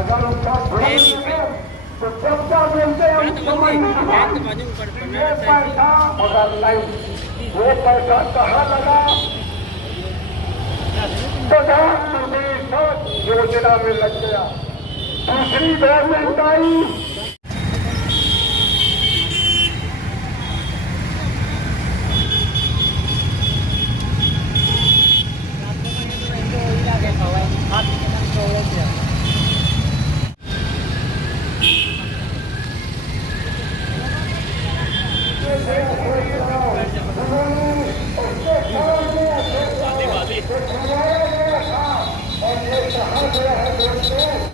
अगर उसका तो चर्चा मिलते हैं पैसा मगर नहीं, वो पैसा कहाँ लगा? प्रधानमंत्री योजना में लग गया। दूसरी गवर्नमेंट आई,